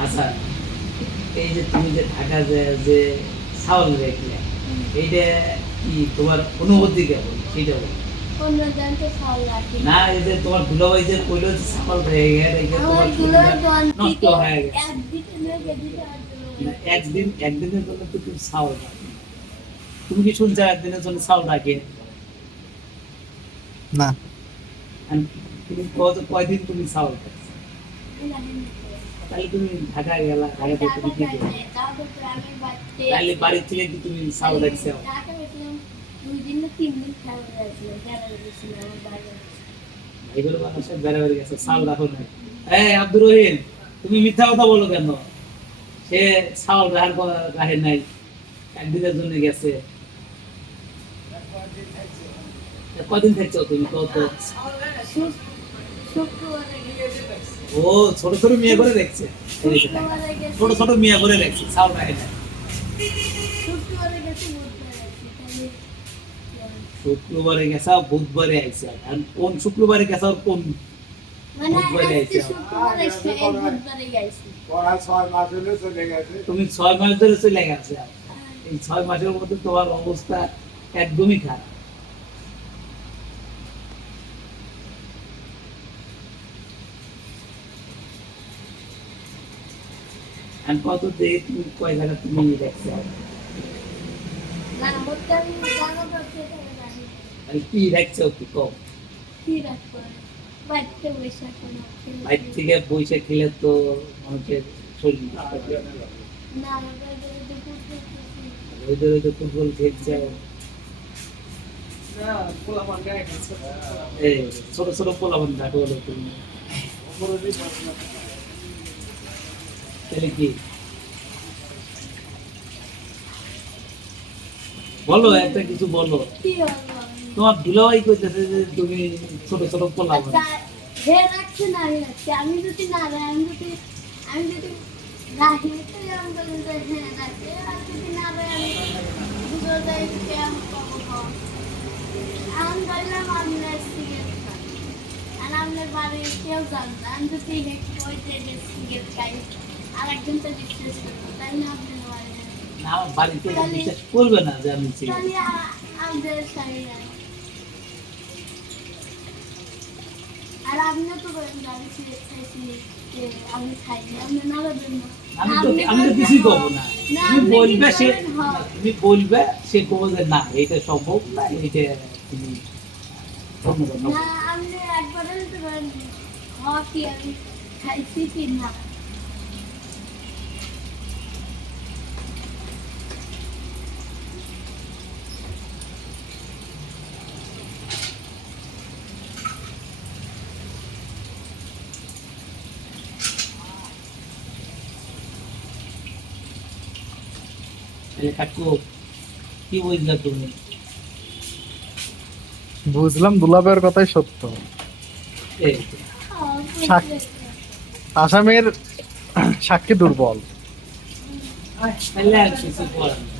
হাসান, এই যে তুমি যে ঢাকা যে চাউল রেখলে, এইটা কি তোমার অনুভূতি কেমন সেটা বলো। না এই যে তোমার দুলাভাই যে কইলো যে চাউল রেখে রেখে তোমার নষ্ট হয়ে গেছে, একদিনের জন্য তো তুমি চাউল রাখে, তুমি কি শুনছো একদিনের জন্য চাউল রাখে না? তুমি কয়দিন তুমি চাউল খাচ্ছ? তাহলে তুমি ঢাকা গেলা, ঢাকা থেকে তুমি কি করবে? তাহলে বাড়ির থেকে কি তুমি চাউল রাখছো? এগুলো মানুষের বেড়ে বেড়ে গেছে, চাউল রাখো না। এই আব্দুর রহিম, তুমি মিথ্যা কথা বলো কেন? সে চাউল রাখে নাই, একদিনের জন্য গেছে। কদিন থাকছো তুমি কত? ও ছোট ছোট মেয়ে করে দেখছে, ছোট ছোট মেয়ে করে দেখছে, চাউল রাখে নাই। শুক্রবারে গেছা, বুধবারে আইছে, আর কোন শুক্রবারে গেছা আর কোন বুধবারে আইছে? তুমি 6 মাস ধরে চলে গেছে, এই 6 মাসের মধ্যে তোমার অবস্থা একদমই খারাপ। আর কত দিয়ে তুমি কয় জায়গা তুমি দেখছো? কি দেখছো কি কম? বাইর থেকে বইসা খেলে তো মানুষের শরীর ফুটবল খেলছে, ছোট ছোট পোলাপান দেখো বলো তুমি, তাহলে কি বলো, একটা কিছু বলো। তোমার দুলাভাই কইতেছে যে তুমি ছোট ছোট পোলাপান। আমি যদি না আমি যদি রাখি তো যেমন বলেন যে হ্যাঁ রাখে, আর যদি না আমি দুটো যাই কেমন পাবো। আমি বললাম আমি সিগারেট খাই, আর আপনার বাড়ি কেউ জানে না, আমি যদি ওই যে সিগারেট খাই আর একজন তো বিশ্বাস করবো, তাই না? আপনার বাড়ি আমার বাড়িতে বিশ্বাস করবে না যে আমি সিগারেট। আমাদের শরীর আর আপনিও তো বলেন যে আমি সিগারেট খাইছি, আমি খাইনি, আপনি না বলবেন না। আমি তো কিছুই করবো না, তুমি বলবে সে, তুমি বলবে সে করবো যে না এটা সম্ভব না, এটা তুমি না আপনি একবার বলতে পারেন কি আমি খাইছি কি না। কাকু কি বুঝলা তুমি? বুঝলাম দুলাভাইয়ের কথাই সত্য। এই আসামের সাক্ষী দুর্বল। তাহলে আর কিছু করার নেই।